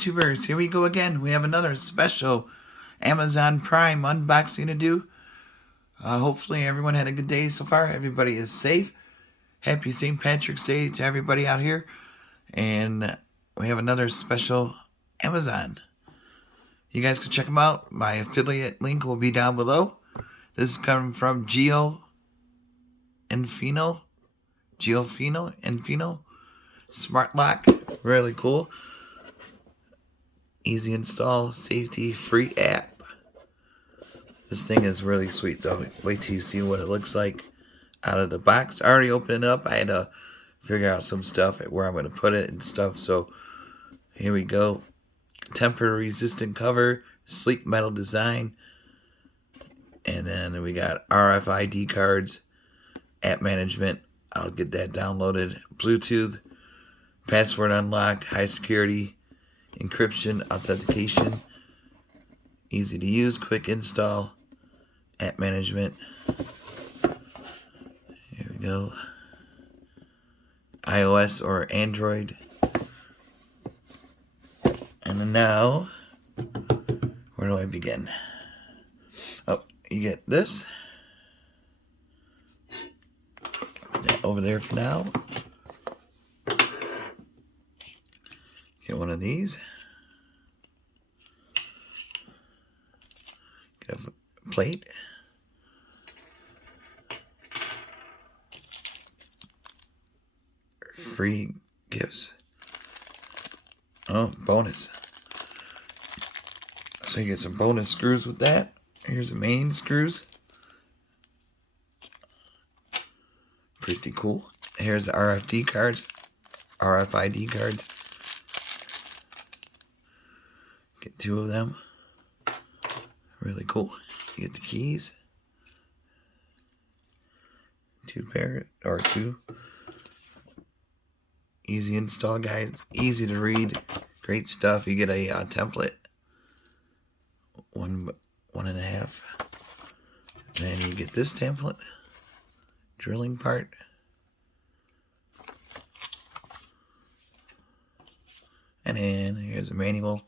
YouTubers, here we go again. We have another special Amazon Prime unboxing to do. Hopefully everyone had a good day so far. Everybody is safe. Happy St. Patrick's Day to everybody out here. And we have another special Amazon. You guys can check them out. My affiliate link will be down below. This is coming from Geonfino Smart Lock. Really cool. Easy install, safety, free app. This thing is really sweet though. Wait till you see what it looks like out of the box. I already opened it up. I had to figure out some stuff where I'm going to put it and stuff. So here we go. Temper resistant cover, sleek metal design. And then we got RFID cards, app management. I'll get that downloaded. Bluetooth, password unlock, high security, encryption, authentication, easy to use, quick install, app management. Here we go. iOS or Android. And then now, where do I begin? Oh, you get this. Put that over there for now. Get one of these. Get a plate. Free gifts. Oh, bonus. So you get some bonus screws with that. Here's the main screws. Pretty cool. Here's the RFID cards. Get two of them. Really cool. You get the keys. Two. Easy install guide. Easy to read. Great stuff. You get a template. One and a half. And then you get this template. Drilling part. And then here's a manual.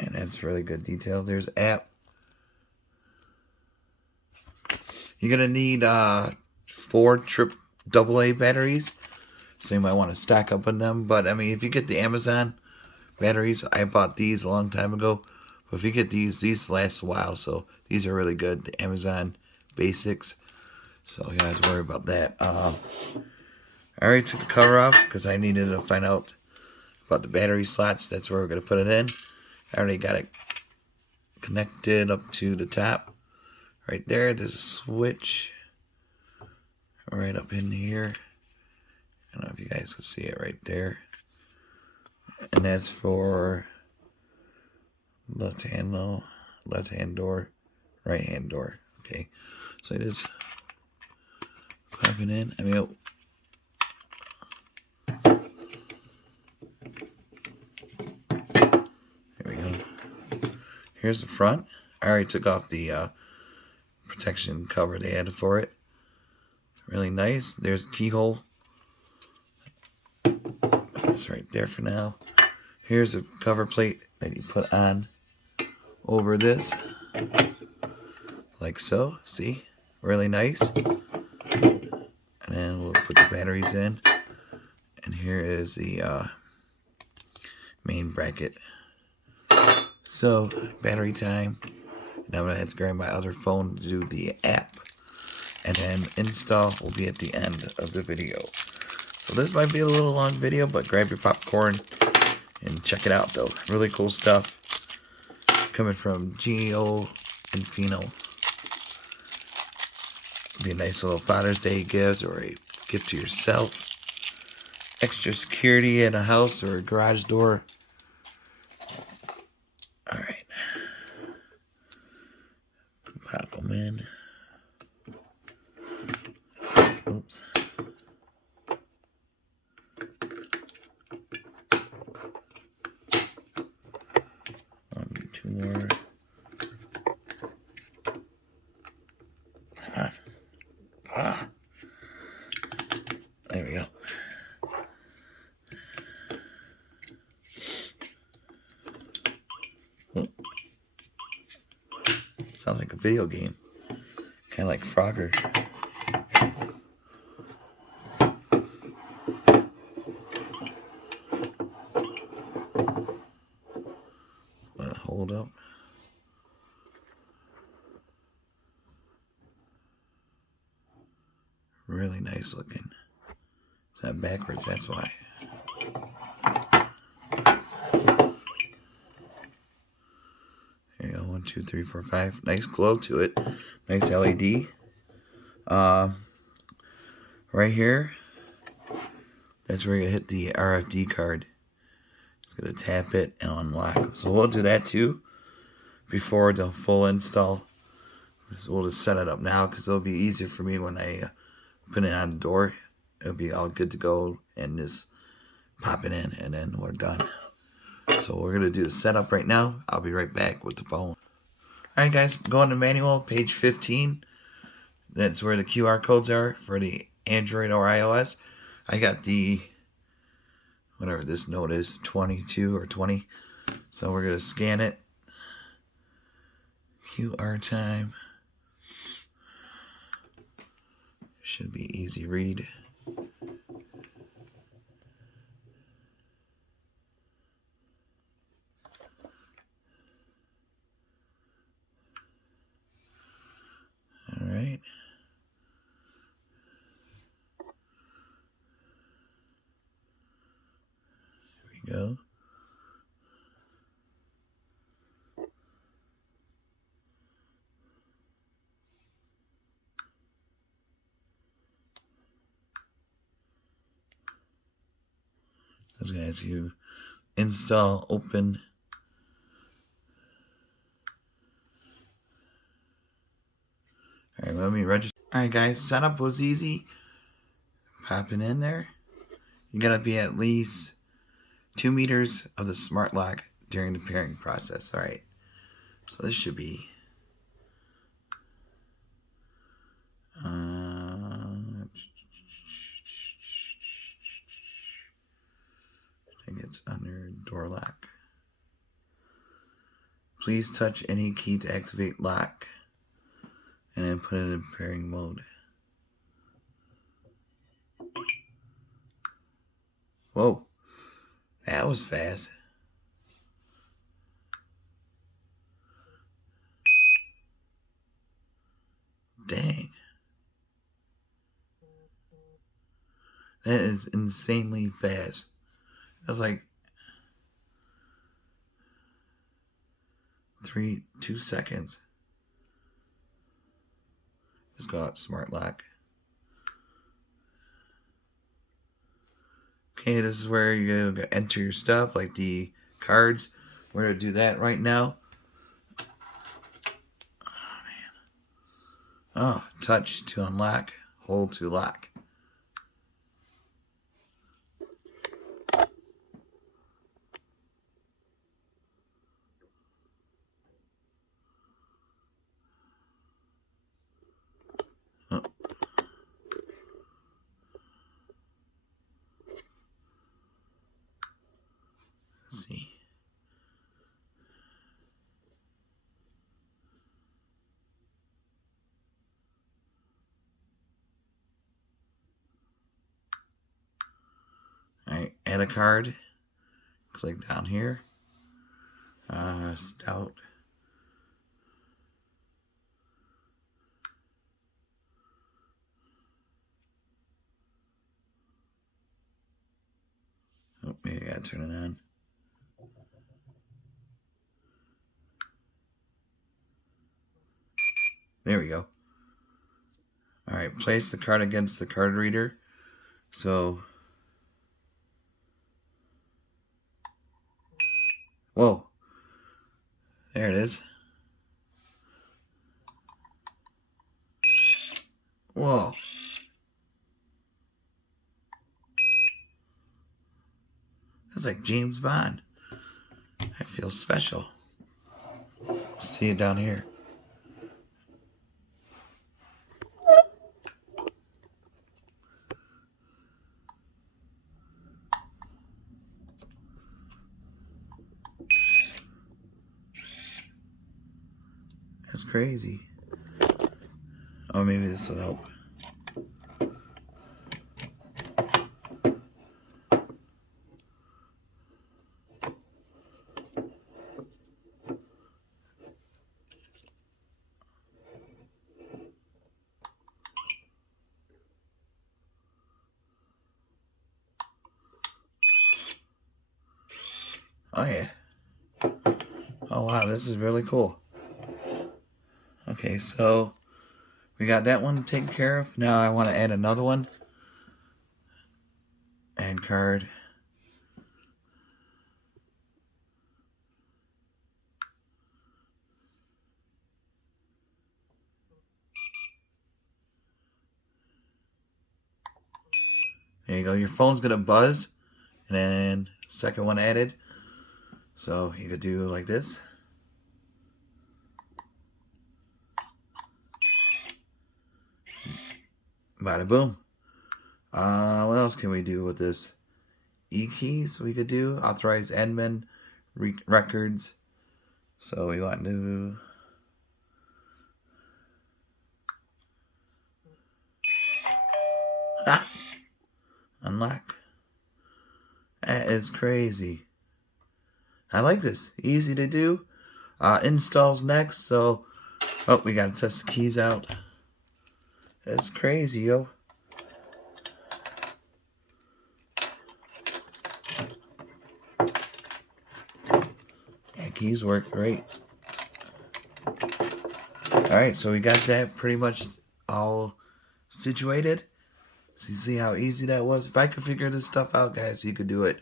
And that's really good detail. There's an app. You're going to need 4 AA batteries. So you might want to stack up on them. But I mean, if you get the Amazon batteries, I bought these a long time ago. But if you get these last a while. So these are really good. The Amazon basics. So you don't have to worry about that. I already took the cover off because I needed to find out about the battery slots. That's where we're going to put it in. I already got it connected up to the top. Right there, there's a switch. Right up in here. I don't know if you guys can see it right there. And that's for left hand door, right hand door. Okay, so it is clapping in. I mean, here's the front. I already took off the protection cover they added for it. Really nice. There's the keyhole. That's right there for now. Here's a cover plate that you put on over this. Like so. See? Really nice. And then we'll put the batteries in. And here is the main bracket. So, battery time. And I'm going to have to grab my other phone to do the app. And then install will be at the end of the video. So this might be a little long video, but grab your popcorn and check it out though. Really cool stuff. Coming from Geonfino. Be a nice little Father's Day gift or a gift to yourself. Extra security in a house or a garage door. Alright. Pop them in. Oops. Two more. Come on. There we go. Sounds like a video game. Kind of like Frogger. Hold up. Really nice looking. Is that backwards? That's why. There you go. 1, 2, 3, 4, 5. Nice glow to it. Nice LED. Right here. That's where you hit the RFD card. It's gonna tap it and unlock. So we'll do that too before the full install. So we'll just set it up now because it'll be easier for me when I put it on the door. It'll be all good to go and just pop it in and then we're done. So we're gonna do the setup right now. I'll be right back with the phone. Alright guys, go on the manual, page 15. That's where the QR codes are for the Android or iOS. I got the, whatever this note is, 22 or 20. So we're gonna scan it. QR time. Should be easy read. Alright. Here we go. I was going to ask you, install, open. Alright, let me register. Alright guys, setup was easy. Popping in there. You gotta be at least 2 meters of the smart lock during the pairing process. Alright, so this should be I think it's under door lock. Please touch any key to activate lock and then put it in pairing mode. Whoa, that was fast. Dang. That is insanely fast. That was like 2 seconds. Let's go out smart lock. Okay, this is where you enter your stuff, like the cards. We're gonna do that right now. Oh man. Oh, touch to unlock, hold to lock. Oh. Let's see. Alright, add a card. Click down here. Stout. Oh, maybe I gotta turn it on. There we go. Alright, place the card against the card reader. So, whoa. There it is. Whoa. That's like James Bond. I feel special. See it down here. That's crazy. Oh, maybe this will help. Oh yeah. Oh wow, this is really cool. Okay, so we got that one taken care of. Now I want to add another one. Add card. There you go. Your phone's gonna buzz, and then second one added. So you could do like this. Bada boom. What else can we do with this? E-keys we could do. Authorized admin records. So we want to... Ah! Unlock. That is crazy. I like this. Easy to do. Installs next. So, oh, we gotta test the keys out. That's crazy, yo. Yeah, keys work great. Alright, so we got that pretty much all situated. So you see how easy that was? If I could figure this stuff out, guys, you could do it.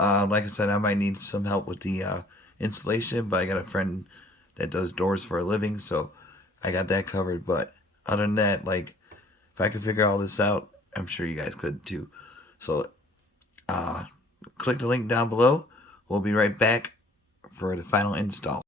Like I said, I might need some help with the installation, but I got a friend that does doors for a living, so I got that covered. But other than that, like, if I could figure all this out, I'm sure you guys could too. So click the link down below. We'll be right back for the final install.